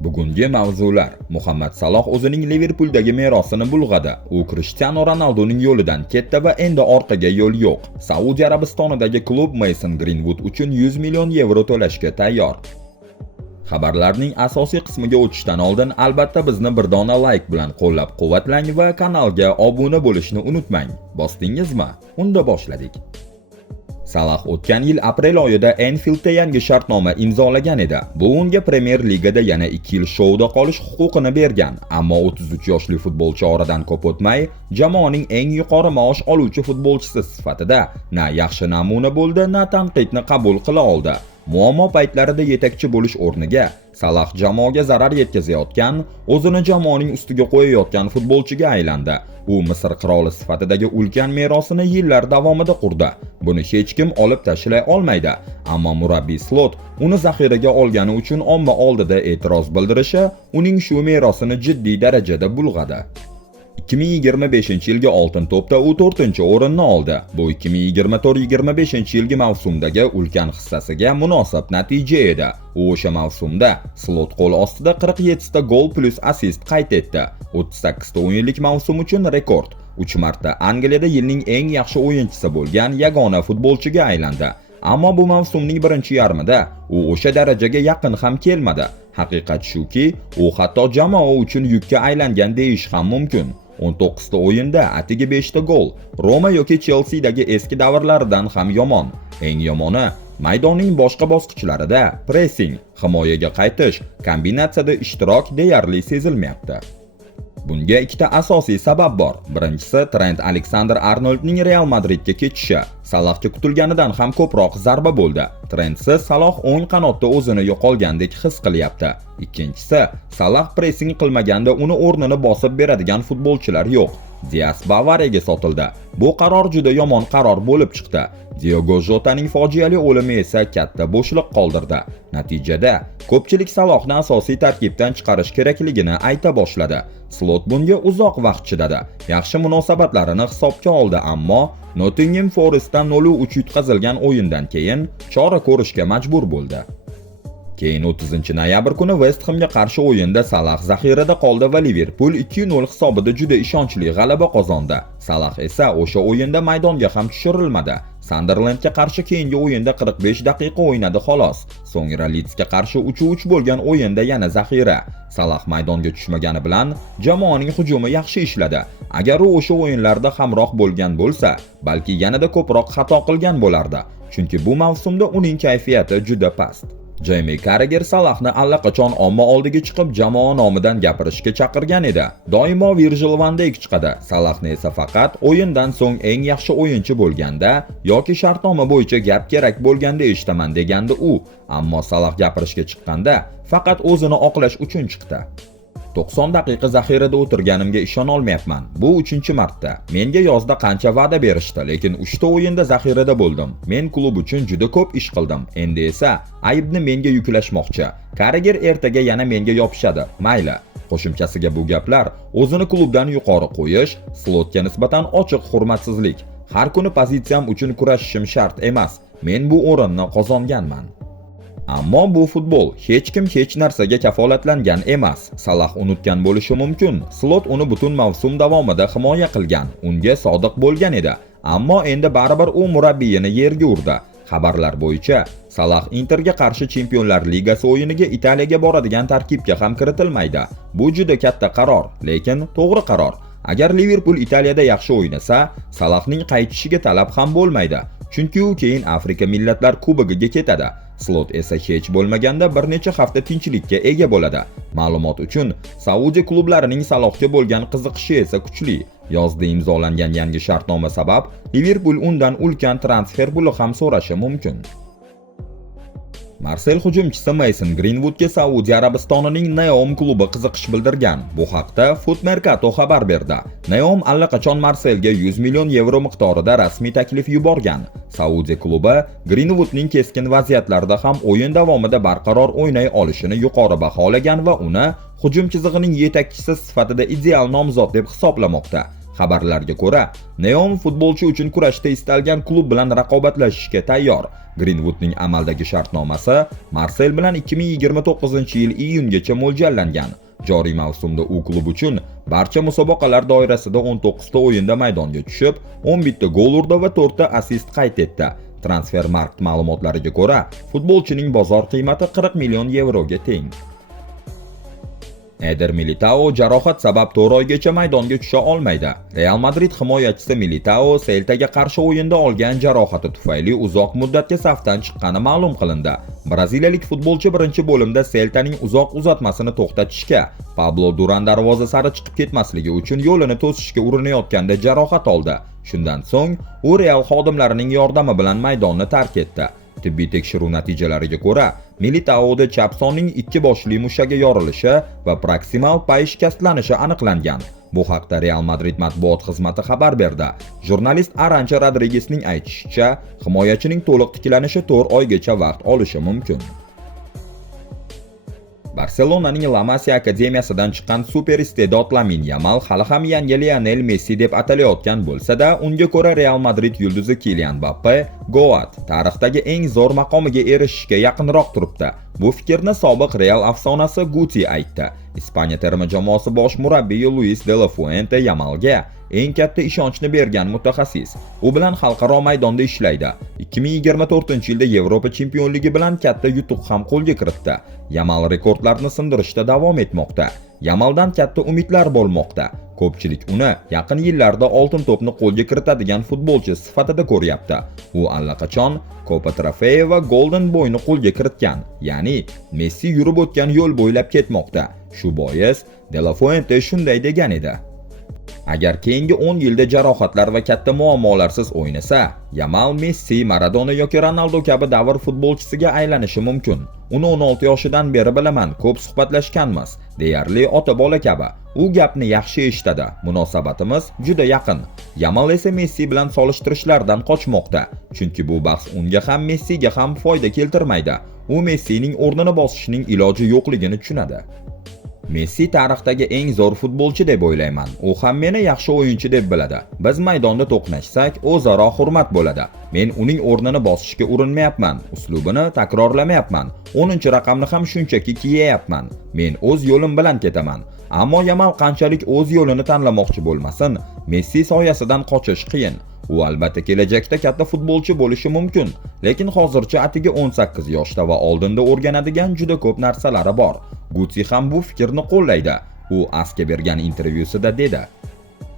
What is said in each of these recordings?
Bugungi mavzular: Muhammad Saloh o'zining Liverpuldagi merosini bulg'adi. U Cristiano Ronaldoning yo'lidan ketdi va endi orqaga yo'l yo'q. Saudiya Arabistonidagi klub Mason Greenwood uchun 100 million yevro to'lashga tayyor. Xabarlarning asosiy qismiga o'tishdan oldin albatta bizni bir dona like bilan qo'llab-quvvatlang va kanalga obuna bo'lishni unutmang. Bosdingizmi? Unda boshladik. Saloh o'tgan yil aprel oyida Anfieldda yangi shartnoma imzolagan edi. Bu unga Premier Ligada yana 2 yil shouda qolish huquqini bergan. Ammo 33 yoshli futbolchi oradan ko'p o'tmay, jamoaning eng yuqori maosh oluvchi futbolchisi sifatida na yaxshi namuna bo'ldi, na tanqidni qabul qila oldi. Muammo paytlarida yetakchi bo'lish o'rniga Saloh jamoaga zarar yetkazayotgan, o'zini jamoaning ustiga qo'yayotgan futbolchiga aylandi. U Misr qiroli sifatidagi ulkan merosini yillar davomida qurdi. Buni hech kim olib tashlay olmaydi. Ammo murabbiy Slot uni zaxiraga olgani uchun omma oldida e'tiroz bildirishi uning shu merosini jiddiy darajada bulg'adi. 2025-yilgi Oltin to'pda u 4-o'rinni oldi. Bu 2024-25-yilgi mavsumdagi ulkan hissasiga munosib natija edi. U o'sha mavsumda Slot qo'l ostida 47 ta gol plus assist qayd etdi. 38 ta o'yinlik mavsum uchun rekord. 3 marta Angliyada yilning eng yaxshi o'yinchisi bo'lgan yagona futbolchiga aylandi. Ammo bu mavsumning birinchi yarmida u o'sha darajaga yaqin ham kelmadi. Haqiqat shuki, u hatto jamoa uchun yukka aylangan deyish ham mumkin. 19 ta o'yinda atigi 5 ta gol. Roma yoki Chelsea'dagi eski davrlaridan ham yomon. Eng yomoni, maydonning boshqa bosqichlarida pressing, himoyaga qaytish, kombinatsiyada ishtirok deyarli sezilmayapti. Bunga ikkita asosiy sabab bor. Birinchisi Trent Alexander-Arnoldning Real Madridga ketishi. Salohga kutilganidan ham ko'proq zarba bo'ldi. Trentsiz Saloh o'ng qanotda o'zini yo'qolgandek his qilyapti. Ikkinchisi, Saloh pressing qilmaganda uni o'rnini bosib beradigan futbolchilar yo'q. Dias Bavariyaga sotildi. Bu qaror juda yomon qaror bo'lib chiqdi. Diogo Jotaning fojiali o'limi esa katta bo'shliq qoldirdi. Natijada ko'pchilik Salohni asosiy tarkibdan chiqarish kerakligini ayta boshladi. Slot bunga uzoq vaqt chidadi. Yaxshi munosabatlarini hisobga oldi, ammo Nottingham Forestdan 0-3 yutqazilgan o'yindan keyin chora ko'rishga majbur bo'ldi. Keyin 30-noyabr kuni West Hamga qarshi o'yinda Saloh zaxirada qoldi va Liverpool 2-0 hisobida juda ishonchli g'alaba qozondi. Saloh esa o'sha o'yinda maydonga ham tushirilmadi. Sunderlandga qarshi keyingi o'yinda 45 daqiqa o'ynadi xolos. So'ngra Leedsga qarshi 3-3 bo'lgan o'yinda yana zaxira. Saloh maydonga tushmagani bilan jamoaning hujumi yaxshi ishladi. Agar u o'sha o'yinlarda hamroh bo'lgan bo'lsa, balki yanada ko'proq xato qilgan bo'lardi. Chunki bu mavsumda uning kayfiyati juda past. Jamie Carragher Salohni allaqachon omma oldiga chiqib jamoa nomidan gapirishga chaqirgan edi. Doimo Virgil van Dijk chiqadi. Salohni esa faqat o'yindan so'ng eng yaxshi o'yinchi bo'lganda yoki shartnoma bo'yicha gap kerak bo'lganda eshitaman degandi u. Ammo Saloh gapirishga chiqqanda faqat o'zini oqlash uchun chiqdi. 90 daqiqa zaxirada o'tirganimga ishona olmayapman. Bu 3-marta. Menga yozda qancha va'da berishdi, lekin 3 ta o'yinda zaxirada bo'ldim. Men klub uchun juda ko'p ish qildim. Endi esa aybni menga yuklashmoqchi. Carragher ertaga yana menga yopishadi. Mayli. Qo'shimchasiga bu gaplar o'zini klubdan yuqori qo'yish, Slotga nisbatan ochiq hurmatsizlik. Har kuni pozitsiyam uchun kurashishim shart emas. Men bu o'rinni qozonganman. Ammo bu futbol, hech kim hech narsaga kafolatlangan emas. Saloh unutgan bo'lishi mumkin. Slot uni butun mavsum davomida himoya qilgan, unga sodiq bo'lgan edi. Ammo endi baribir u murabbiyini yerga urdi. Xabarlar bo'yicha, Saloh Interga qarshi Chempionlar Ligasi o'yiniga Italiyaga boradigan tarkibga ham kiritilmaydi. Bu juda katta qaror, lekin to'g'ri qaror. Agar Liverpool Italiyada yaxshi o'ynasa, Salohning qaytishiga talab ham bo'lmaydi. Chunki u keyin Afrika Millatlar Kubogiga ketadi. Slot esa hech bo'lmaganda bir necha hafta tinchlikka ega bo'ladi. Ma'lumot uchun, Saudiya klublarining Salohga bo'lgan qiziqishi esa kuchli. Yozda imzolangan yangi shartnoma sabab Liverpool undan ulkan transfer puli ham so'rashi mumkin. Marsel hujumchisi Mason Greenwoodga Saudiya Arabistonining Neom klubi qiziqish bildirgan. Bu haqda Foot Mercato xabar berdi. Neom allaqachon Marselga 100 million yevro miqdorida rasmiy taklif yuborgan. Saudiya klubi Greenwoodning keskin vaziyatlarda ham o'yin davomida barqaror o'ynay olishini yuqori baholagan va uni hujum chizig'ining yetakchisi sifatida ideal nomzod deb hisoblamoqda. Xabarlarga ko'ra, Neom futbolchi uchun kurashda istalgan klub bilan raqobatlashishga tayyor. Greenwoodning amaldagi shartnomasi Marsel bilan 2029-yil iyungacha mo'ljallangan. Joriy mavsumda u klub uchun barcha musobaqalar doirasida 19 ta o'yinda maydonga tushib, 11 ta gol urdi va 4 ta assist qayd etdi. Transfermarkt ma'lumotlariga ko'ra, futbolchining bozor qiymati 40 million yevroga teng. Eder Militao jarohat sabab 4 oygacha maydonga tusha olmaydi. Real Madrid himoyachisi Militao Celtaga qarshi o'yinda olgan jarohati tufayli uzoq muddatga safdan chiqqani ma'lum qilindi. Braziliyalik futbolchi birinchi bo'limda Celtaning uzoq uzatmasini to'xtatishga, Pablo Duran darvoza sari chiqib ketmasligi uchun yo'lini to'sishga urinayotganda jarohat oldi. Shundan so'ng u Real xodimlarining yordami bilan maydonni tark etdi. Tibbiy tekshiruv natijalariga ko'ra, Militaoda chap sonning 2 boshli mushaga yorilishi va proksimal pay shikastlanishi aniqlangan. Bu haqda Real Madrid matbuot xizmati xabar berdi. Jurnalist Arancha Rodriguezning aytishicha, himoyachining to'liq tiklanishi 4 oygacha vaqt olishi mumkin. Barselonaning La Masia akademiyasidan chiqqan super iste'dod Lamine Yamal hali ham yangi Lionel Messi deb atalayotgan bo'lsa-da, unga ko'ra Real Madrid yulduzi Kylian Mbappe Goat tarixdagi eng zo'r maqomiga erishishga yaqinroq turibdi. Bu fikrni sobiq Real afsonasi Guti aytdi. Ispaniya terma jamoasi bosh murabbiyi Luis de la Fuente Yamalga eng katta ishonchni bergan mutaxassis. U bilan xalqaro maydonda ishlaydi. 2024-yilda Yevropa chempionligi bilan katta yutuq ham qo'lga kiritdi. Yamal rekordlarni sindirishda davom etmoqda. Yamaldan katta umidlar bo'lmoqda. Ko'pchilik uni yaqin yillarda oltin to'pni qo'lga kiritadigan futbolchi sifatida ko'ryapti. U allaqachon Copa Trofeo va Golden Boy'ni qo'lga kiritgan, ya'ni Messi yurib o'tgan yo'l bo'ylab ketmoqda. Shu bois De La Fuente shunday degan edi. Agar keyingi 10 yilda jarohatlar va katta muammolarsiz o'ynasa, Yamal Messi, Maradona yoki Ronaldo kabi davr futbolchisiga aylanishi mumkin. Uni 16 yoshidan beri bilaman, ko'p suhbatlashganmiz. Deyarli ota-bola kabi. U gapni yaxshi eshitadi. Munosabatimiz juda yaqin. Yamal esa Messi bilan solishtirishlardan qochmoqda. Chunki bu bahs unga ham Messiga ham foyda keltirmaydi. U Messining o'rnini bosishning iloji yo'qligini tushunadi. Messi tarixdagi eng zo'r futbolchi deb o'ylayman. U ham meni yaxshi o'yinchi deb biladi. Biz maydonda to'qnashsak, o'zaro hurmat bo'ladi. Men uning o'rnini bosishga urinmayapman, uslubini takrorlamayapman. 10-raqamni ham shunchaki kiyayapman. Men o'z yo'lim bilan ketaman. Ammo Yamal qanchalik o'z yo'lini tanlamoqchi bo'lmasin, Messi soyasidan qochish qiyin. U albatta kelajakda katta futbolchi bo'lishi mumkin, lekin hozircha atigi 18 yoshda va oldinda o'rganadigan juda ko'p narsalari bor. Guti ham bu fikrni qo'llaydi. U AS'ga bergan intervyusida dedi: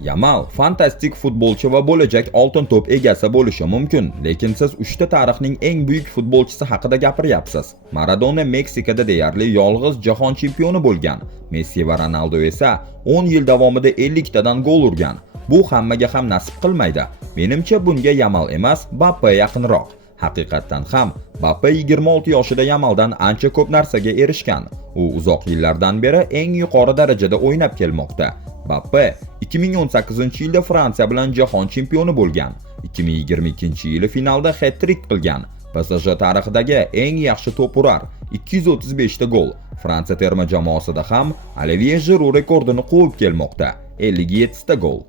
Yamal fantastik futbolchi va bo'lajak oltin to'p egasi bo'lishi mumkin, lekin siz 3 ta tarixning eng buyuk futbolchisi haqida gapiryapsiz. Maradona Meksikada deyarli yolg'iz jahon chempioni bo'lgan. Messi va Ronaldo esa 10 yil davomida 50 tadan gol urgan. Bu hammaga ham nasib qilmaydi. Menimcha bunga Yamal emas, Mbappe yaqinroq. Haqiqatdan ham Mbappe 26 yoshida Yamaldan ancha ko'p narsaga erishgan. U uzoq yillardan beri eng yuqori darajada o'ynab kelmoqda. Mbappe 2018-yilda Fransiya bilan jahon chempioni bo'lgan. 2022-yili finalda hat-trick qilgan. PSG tarixidagi eng yaxshi to'purar, 235 ta gol. Fransiya terma jamoasida ham Olivier Giroud rekordini quvib kelmoqda, 57 ta gol.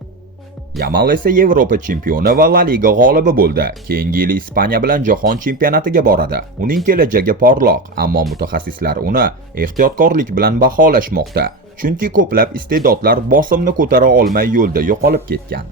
Yamal esa Yevropa chempioni va La Liga g'olibi bo'ldi. Keyingi yili Ispaniya bilan jahon chempionatiga boradi. Uning kelajagi porloq, ammo mutaxassislar uni ehtiyotkorlik bilan baholashmoqda. Chunki ko'plab iste'dodlar bosimni ko'tara olmay yo'lda yo'qolib ketgan.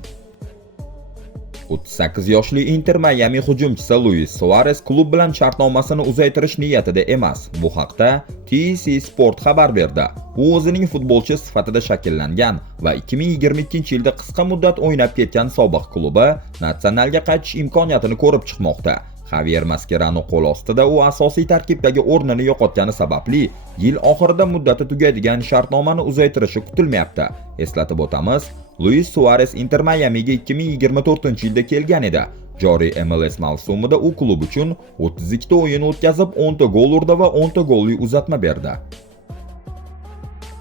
38 yoshli Inter Miami hujumchisi Luis Suarez klub bilan shartnomasini uzaytirish niyatida emas. Bu haqda TC Sport xabar berdi. U o'zining futbolchi sifatida shakllangan va 2022-yilda qisqa muddat o'ynab ketgan sobiq klubi Nasionalga qaytish imkoniyatini ko'rib chiqmoqda. Javier Mascherano qo'l ostida u asosiy tarkibdagi o'rnini yo'qotgani sababli yil oxirida muddati tugaydigan shartnomani uzaytirishi kutilmayapti. Eslatib o'tamiz, Luis Suarez Inter Miamiga 2024-yilda kelgan edi. Joriy MLS mavsumida u klub uchun 32 ta o'yin o'tkazib, 10 ta gol urdi va 10 ta golli uzatma berdi.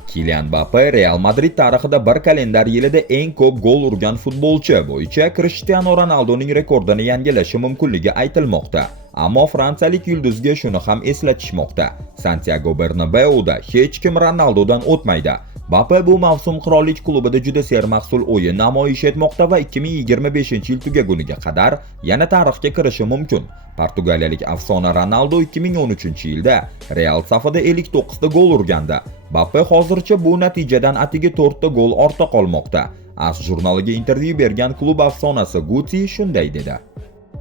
Kylian Mbappe Real Madrid tarixida bir kalendar yilida eng ko'p gol urgan futbolchi bo'yicha Cristiano Ronaldoning rekordini yangilashi mumkinligi aytilmoqda. Ammo fransiyalik yulduzga shuni ham eslatishmoqda. Santiago Bernabeuda hech kim Ronaldodan o'tmaydi. Mbappe bu mavsum Qirollik klubida juda sermahsul o'yin namoyish etmoqda va 2025-yil tugaguniga qadar yana tarixga kirishi mumkin. Portugaliyalik afsona Ronaldo 2013-yilda Real safida 59 ta gol urgandi. Mbappe hozircha bu natijadan atigi 4 ta gol ortda qolmoqda. AS jurnaliga intervyu bergan klub afsonasi Guti shunday dedi: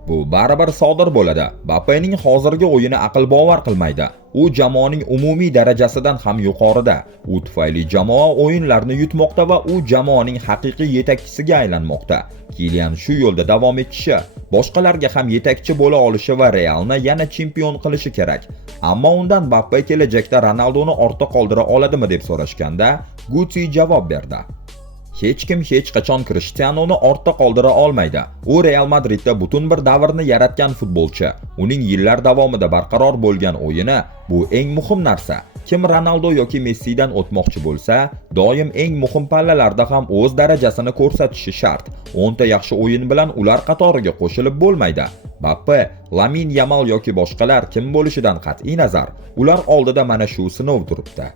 "Bu baribir sodir bo'ladi. Mbappening hozirgi o'yini aql bovar qilmaydi. U jamoaning umumiy darajasidan ham yuqorida. U tufayli jamoa o'yinlarni yutmoqda va u jamoaning haqiqiy yetakchisiga aylanmoqda. Kilian shu yo'lda davom etishi, boshqalarga ham yetakchi bo'la olishi va Realni yana chempion qilishi kerak. Ammo undan Mbappe kelajakda Ronaldoni ortda qoldira oladimi deb so'rashganda, Guti javob berdi: "Hech kim hech qachon Krishtianuni ortda qoldira olmaydi. U Real Madridda butun bir davrni yaratgan futbolchi. Uning yillar davomida barqaror bo'lgan o'yini bu eng muhim narsa. Kim Ronaldo yoki Messidan o'tmoqchi bo'lsa, doim eng muhim pallalarda ham o'z darajasini ko'rsatishi shart. 10 ta yaxshi o'yin bilan ular qatoriga qo'shilib bo'lmaydi. Mbappe, Lamine Yamal yoki boshqalar kim bo'lishidan qat'iy nazar, ular oldida mana shu sinov turibdi."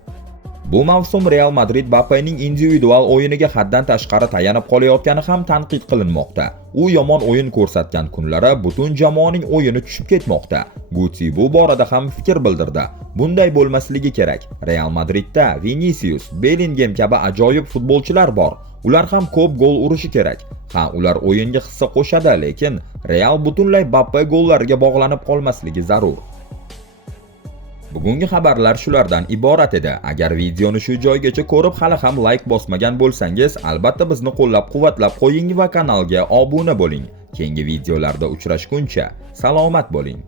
Bu mavsum Real Madrid Mbappening individual o'yiniga haddan tashqari tayanib qolayotgani ham tanqid qilinmoqda. U yomon o'yin ko'rsatgan kunlari butun jamoaning o'yini tushib ketmoqda. Guti bu borada ham fikr bildirdi. Bunday bo'lmasligi kerak. Real Madridda Vinicius, Bellingham kabi ajoyib futbolchilar bor. Ular ham ko'p gol urishi kerak. Ha, ular o'yinga hissa qo'shadi, lekin Real butunlay Mbappe gollariga bog'lanib qolmasligi zarur. Bugungi xabarlar shulardan iborat edi. Agar videoni shu joygacha ko'rib hali ham like bosmagan bo'lsangiz, albatta bizni qo'llab-quvvatlab qo'ying va kanalga obuna bo'ling. Keyingi videolarda uchrashguncha salomat bo'ling.